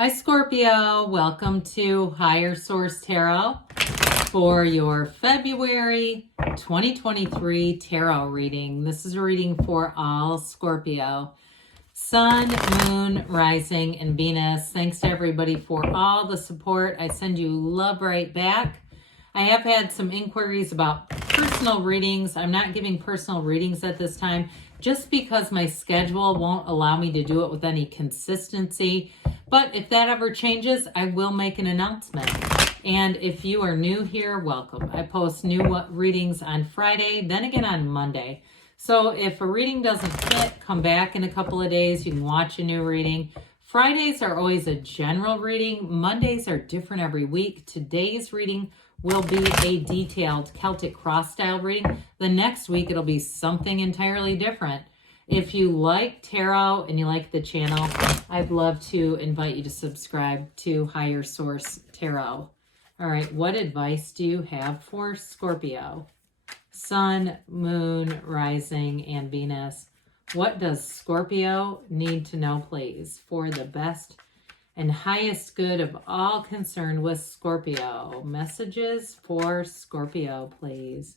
Hi Scorpio, welcome to Higher Source Tarot for your February 2023 tarot reading. This is a reading for all Scorpio. Sun, Moon, Rising, and Venus. Thanks to everybody for all the support. I send you love right back. I have had some inquiries about personal readings. I'm not giving personal readings at this time just because my schedule won't allow me to do it with any consistency. But if that ever changes, I will make an announcement. And if you are new here, welcome. I post new readings on Friday, then again on Monday. So if a reading doesn't fit, come back in a couple of days. You can watch a new reading. Fridays are always a general reading. Mondays are different every week. Today's reading will be a detailed Celtic cross style reading. The next week, it'll be something entirely different. If you like tarot and you like the channel, I'd love to invite you to subscribe to Higher Source Tarot. All right, what advice do you have for Scorpio? Sun, Moon, Rising, and Venus. What does Scorpio need to know, please, for the best and highest good of all concerned with Scorpio? Messages for Scorpio, please.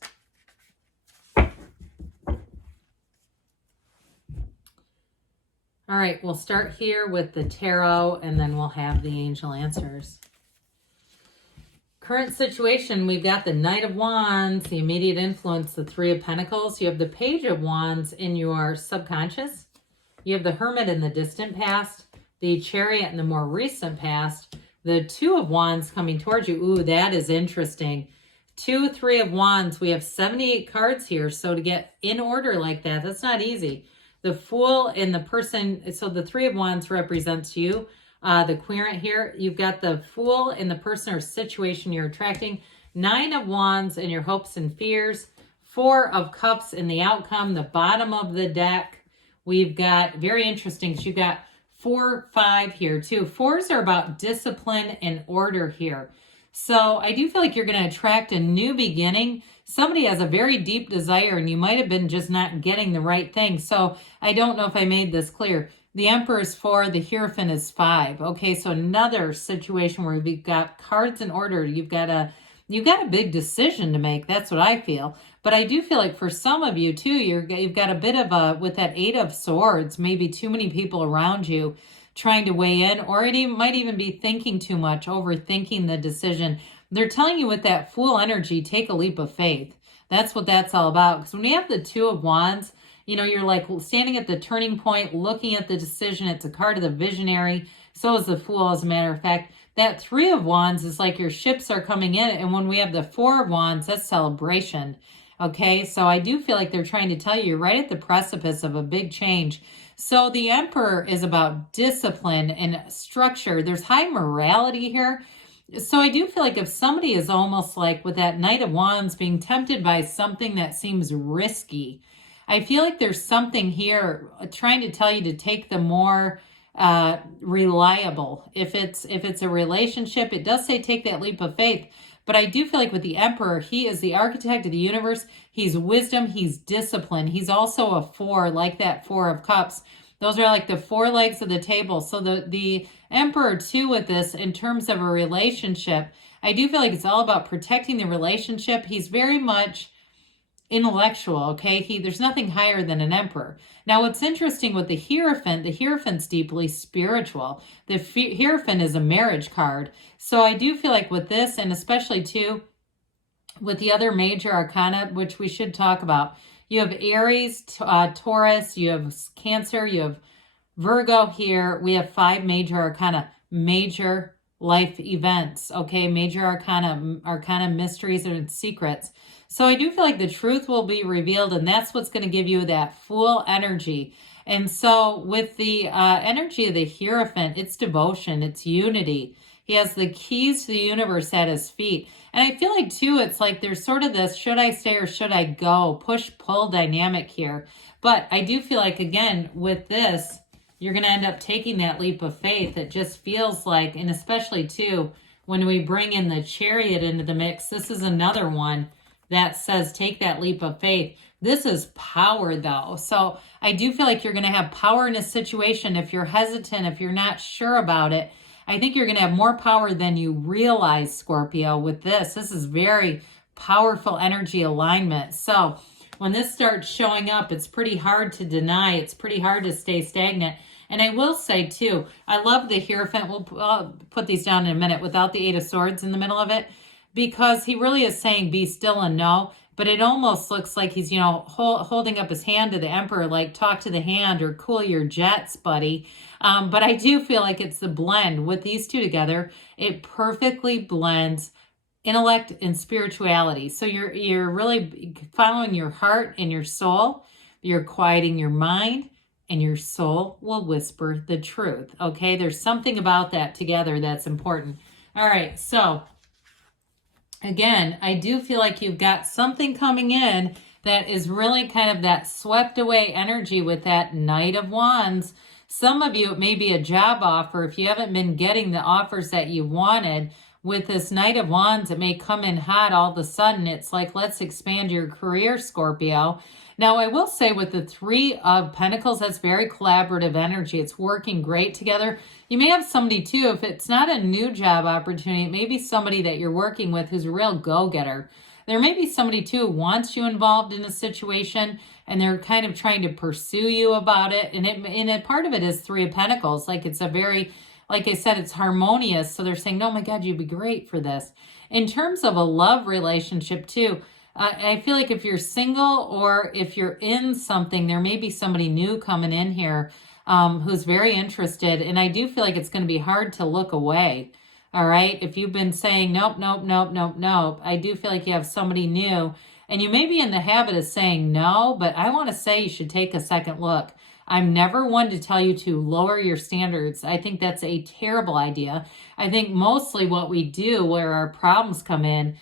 All right, we'll start here with the tarot, and then we'll have the angel answers. Current situation, we've got the Knight of Wands, the immediate influence, the Three of Pentacles. You have the Page of Wands in your subconscious. You have the Hermit in the distant past, the Chariot in the more recent past, the Two of Wands coming towards you. Ooh, that is interesting. Three of Wands. We have 78 cards here, so to get in order like that, that's not easy. The Fool and the person, so the Three of Wands represents you. The querent here, you've got the Fool in the person or situation you're attracting. Nine of Wands in your hopes and fears. Four of Cups in the outcome, the bottom of the deck. We've got, very interesting, you've got 4, 5 here too. Fours are about discipline and order here. So I do feel like you're going to attract a new beginning. Somebody has a very deep desire and you might have been just not getting the right thing. So I don't know if I made this clear. The Emperor is 4, the Hierophant is 5. Okay, so another situation where we've got cards in order. You've got a big decision to make. That's what I feel. But I do feel like for some of you too, you've got a bit of a, with that Eight of Swords, maybe too many people around you trying to weigh in, or it might even be thinking too much, overthinking the decision. They're telling you with that Fool energy, take a leap of faith. That's what that's all about. Because when we have the Two of Wands, you know, you're like standing at the turning point, looking at the decision. It's a card of the visionary. So is the Fool, as a matter of fact. That Three of Wands is like your ships are coming in. And when we have the Four of Wands, that's celebration. Okay, so I do feel like they're trying to tell you you're right at the precipice of a big change. So the Emperor is about discipline and structure. There's high morality here. So I do feel like if somebody is almost like with that Knight of Wands being tempted by something that seems risky, I feel like there's something here trying to tell you to take the more reliable. If it's a relationship, it does say take that leap of faith. But I do feel like with the Emperor, he is the architect of the universe. He's wisdom. He's discipline. He's also a 4, like that Four of Cups. Those are like the 4 legs of the table. So the Emperor too with this, in terms of a relationship, I do feel like it's all about protecting the relationship. He's very much intellectual, okay? There's nothing higher than an Emperor. Now, what's interesting with the Hierophant's deeply spiritual. The Hierophant is a marriage card. So I do feel like with this, and especially too, with the other major arcana, which we should talk about, you have Aries, Taurus, you have Cancer, you have Virgo here. We have 5 major arcana, major life events, okay? Major arcana mysteries and secrets. So I do feel like the truth will be revealed, and that's what's going to give you that Fool energy. And so with the energy of the Hierophant, it's devotion, it's unity. He has the keys to the universe at his feet. And I feel like too, it's like there's sort of this, should I stay or should I go? Push-pull dynamic here. But I do feel like, again, with this, you're going to end up taking that leap of faith. It just feels like, and especially too, when we bring in the Chariot into the mix, this is another one that says take that leap of faith. This is power though. So I do feel like you're going to have power in a situation if you're hesitant, if you're not sure about it. I think you're going to have more power than you realize, Scorpio, with this. This is very powerful energy alignment. So when this starts showing up, it's pretty hard to deny. It's pretty hard to stay stagnant. And I will say, too, I love the Hierophant. We'll put these down in a minute without the Eight of Swords in the middle of it, because he really is saying be still and know. But it almost looks like he's, holding up his hand to the Emperor, like talk to the hand or cool your jets, buddy. But I do feel like it's the blend with these two together. It perfectly blends intellect and spirituality. So you're really following your heart and your soul. You're quieting your mind, and your soul will whisper the truth. Okay, there's something about that together that's important. All right, so again, I do feel like you've got something coming in that is really kind of that swept away energy with that Knight of Wands. Some of you, it may be a job offer. If you haven't been getting the offers that you wanted, with this Knight of Wands, it may come in hot all of a sudden. It's like, let's expand your career, Scorpio. Now, I will say with the Three of Pentacles, that's very collaborative energy. It's working great together. You may have somebody, too, if it's not a new job opportunity, it may be somebody that you're working with who's a real go-getter. There may be somebody, too, who wants you involved in a situation, and they're kind of trying to pursue you about it. And part of it is Three of Pentacles. Like, it's a very, like I said, it's harmonious. So they're saying, oh, my God, you'd be great for this. In terms of a love relationship, too, I feel like if you're single or if you're in something, there may be somebody new coming in here who's very interested. And I do feel like it's going to be hard to look away. All right. If you've been saying, nope, nope, nope, nope, nope, I do feel like you have somebody new. And you may be in the habit of saying no, but I want to say you should take a second look. I'm never one to tell you to lower your standards. I think that's a terrible idea. I think mostly what we do, where our problems come in,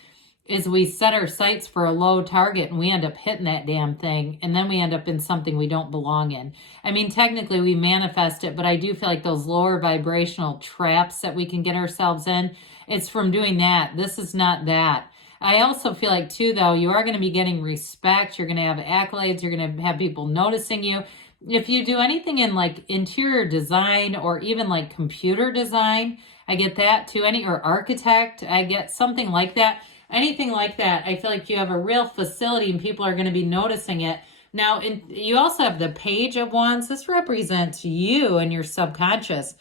is we set our sights for a low target and we end up hitting that damn thing, and then we end up in something we don't belong in. I mean, technically we manifest it, but I do feel like those lower vibrational traps that we can get ourselves in, it's from doing that. This is not that. I also feel like, too, though, you are going to be getting respect. You're going to have accolades. You're going to have people noticing you. If you do anything in like interior design or even like computer design, I get that too. Or architect, I get something like that. Anything like that, I feel like you have a real facility and people are going to be noticing it. Now, you also have the Page of Wands. This represents you and your subconscious.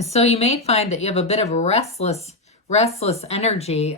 So you may find that you have a bit of a restless energy.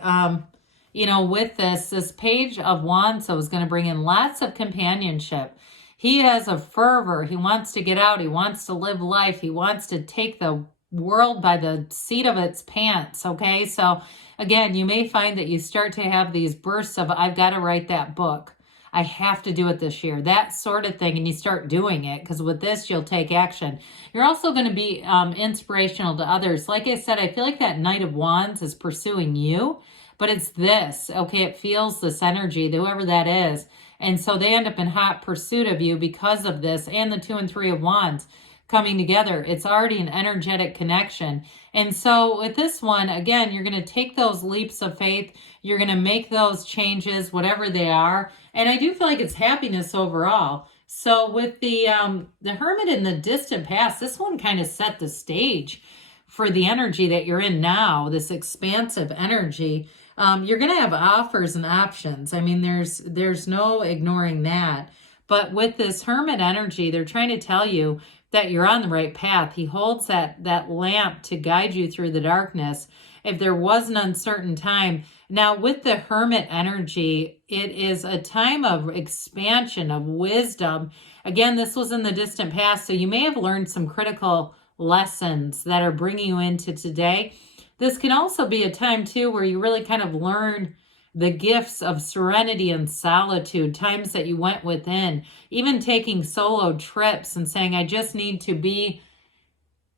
With this Page of Wands, so is going to bring in lots of companionship. He has a fervor. He wants to get out. He wants to live life. He wants to take the world by the seat of its pants. Okay, so again, you may find that you start to have these bursts of, I've got to write that book. I have to do it this year, that sort of thing. And you start doing it, because with this, you'll take action. You're also going to be inspirational to others. Like I said, I feel like that Knight of Wands is pursuing you, but it's this, okay? It feels this energy, whoever that is. And so they end up in hot pursuit of you because of this, and the Two and Three of Wands coming together. It's already an energetic connection. And so with this one, again, you're going to take those leaps of faith. You're going to make those changes, whatever they are. And I do feel like it's happiness overall. So with the Hermit in the distant past, this one kind of set the stage for the energy that you're in now, this expansive energy. You're going to have offers and options. I mean, there's no ignoring that. But with this Hermit energy, they're trying to tell you that you're on the right path. He holds that lamp to guide you through the darkness. If there was an uncertain time. Now, with the Hermit energy, it is a time of expansion, of wisdom. Again, this was in the distant past, so you may have learned some critical lessons that are bringing you into today. This can also be a time, too, where you really kind of learn the gifts of serenity and solitude, times that you went within, even taking solo trips and saying, I just need to be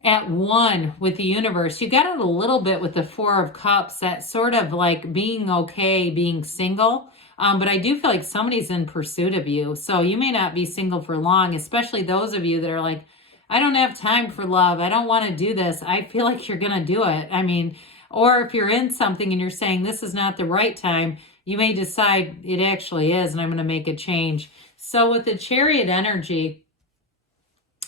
at one with the universe. You got it a little bit with the Four of Cups, that sort of like being okay, being single. But I do feel like somebody's in pursuit of you. So you may not be single for long, especially those of you that are like, I don't have time for love. I don't want to do this. I feel like you're going to do it. I mean, or if you're in something and you're saying this is not the right time, you may decide it actually is, and I'm going to make a change. So with the Chariot energy,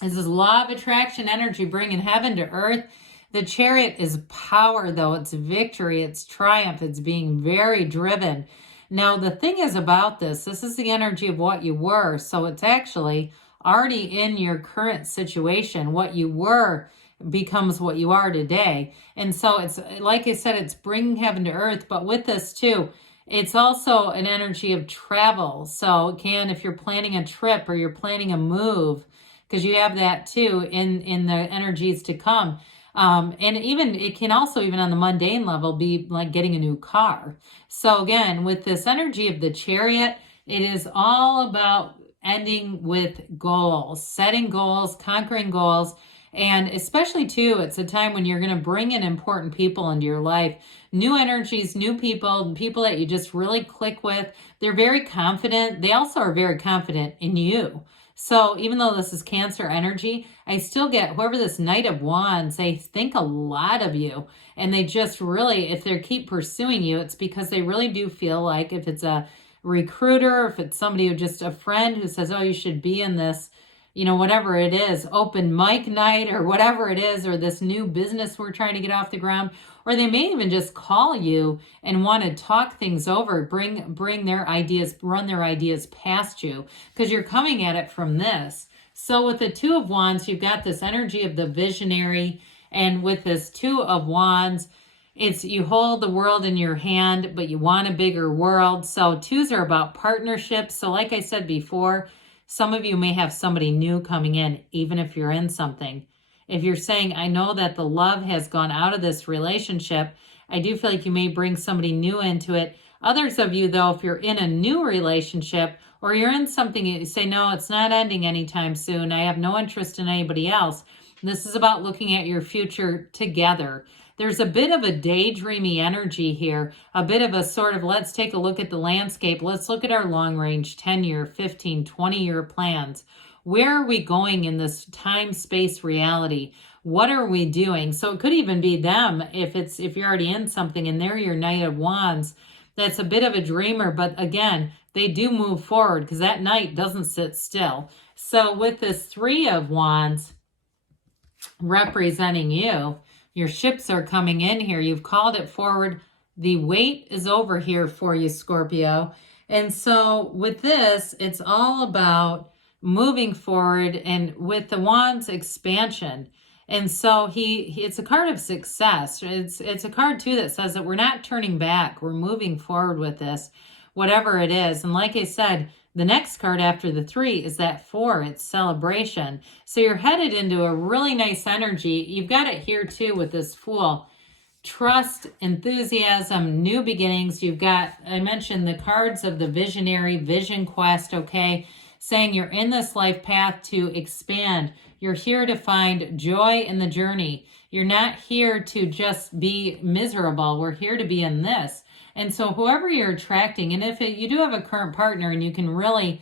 this is law of attraction energy, bringing heaven to earth. The Chariot is power, though. It's victory. It's triumph. It's being very driven. Now, the thing is about this is the energy of what you were. So it's actually already in your current situation. What you were becomes what you are today. And so it's, like I said, it's bringing heaven to earth. But with this too, it's also an energy of travel. So it can, if you're planning a trip or you're planning a move, because you have that too in the energies to come. And even, it can also, even on the mundane level, be like getting a new car. So again, with this energy of the Chariot, it is all about ending with goals, setting goals, conquering goals. And especially too, it's a time when you're going to bring in important people into your life, new energies, new people, people that you just really click with. They're very confident. They also are very confident in you. So even though this is Cancer energy, I still get whoever this Knight of Wands, they think a lot of you. And they just really, if they keep pursuing you, it's because they really do feel like, if it's a recruiter, if it's somebody who just a friend who says, oh, you should be in this, you know, whatever it is, open mic night or whatever it is, or this new business we're trying to get off the ground, or they may even just call you and want to talk things over, bring their ideas, run their ideas past you, because you're coming at it from this. So with the Two of Wands, you've got this energy of the visionary, and with this Two of Wands, it's you hold the world in your hand, but you want a bigger world. So twos are about partnerships. So like I said before, some of you may have somebody new coming in, even if you're in something. If you're saying, I know that the love has gone out of this relationship, I do feel like you may bring somebody new into it. Others of you, though, if you're in a new relationship or you're in something, you say, no, it's not ending anytime soon. I have no interest in anybody else. This is about looking at your future together. There's a bit of a daydreamy energy here, a bit of a sort of, let's take a look at the landscape. Let's look at our long range 10-year, 15, 20-year plans. Where are we going in this time-space reality? What are we doing? So it could even be them if you're already in something and they're your Knight of Wands. That's a bit of a dreamer, but again, they do move forward because that Knight doesn't sit still. So with this Three of Wands representing you, your ships are coming in here. You've called it forward. The wait is over here for you, Scorpio. And so with this, it's all about moving forward, and with the Wands, expansion. And so it's a card of success. It's a card too that says that we're not turning back. We're moving forward with this, whatever it is. And like I said, the next card after the Three is that Four. It's celebration. So you're headed into a really nice energy. You've got it here too with this Fool. Trust, enthusiasm, new beginnings. You've got, I mentioned the cards of the visionary, vision quest, okay? Saying you're in this life path to expand. You're here to find joy in the journey. You're not here to just be miserable. We're here to be in this. And so whoever you're attracting, and if you do have a current partner and you can really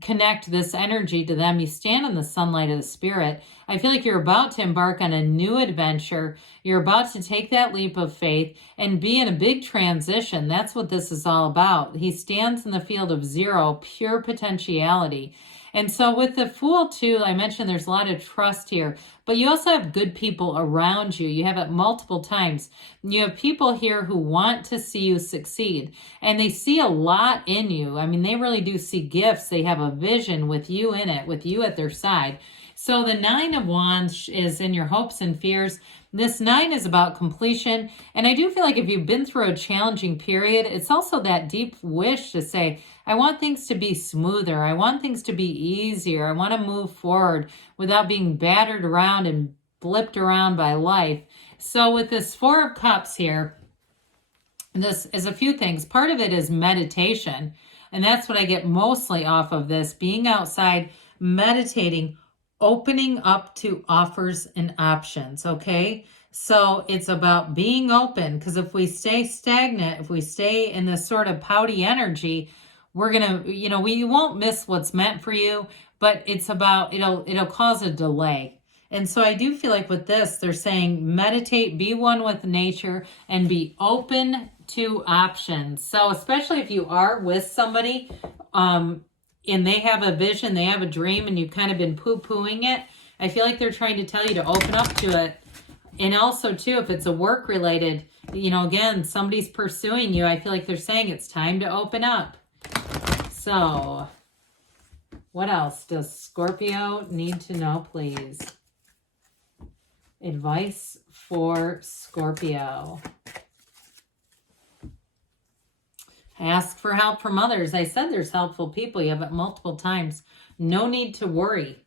connect this energy to them, you stand in the sunlight of the spirit. I feel like you're about to embark on a new adventure. You're about to take that leap of faith and be in a big transition. That's what this is all about. He stands in the field of zero, pure potentiality. And so with the Fool too, I mentioned there's a lot of trust here, but you also have good people around you. You have it multiple times. You have people here who want to see you succeed, and they see a lot in you. I mean, they really do see gifts. They have a vision with you in it, with you at their side. So the Nine of Wands is in your hopes and fears. This 9 is about completion. And I do feel like if you've been through a challenging period, it's also that deep wish to say, I want things to be smoother. I want things to be easier. I want to move forward without being battered around and blipped around by life. So with this Four of Cups here, this is a few things. Part of it is meditation. And that's what I get mostly off of this. Being outside, meditating, opening up to offers and options, okay? So it's about being open, because if we stay stagnant, if we stay in this sort of pouty energy, we're going to, we won't miss what's meant for you, but it's about, it'll cause a delay. And so I do feel like with this, they're saying meditate, be one with nature, and be open to options. So especially if you are with somebody, and they have a vision, they have a dream, and you've kind of been poo-pooing it, I feel like they're trying to tell you to open up to it. And also, too, if it's a work-related, you know, again, somebody's pursuing you. I feel like they're saying it's time to open up. So, what else does Scorpio need to know, please? Advice for Scorpio. Ask for help from others. I said there's helpful people. You have it multiple times. No need to worry.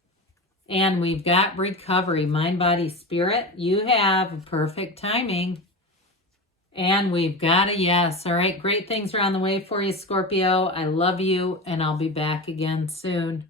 And we've got recovery, mind, body, spirit. You have perfect timing. And we've got a yes. All right, great things are on the way for you, Scorpio. I love you, and I'll be back again soon.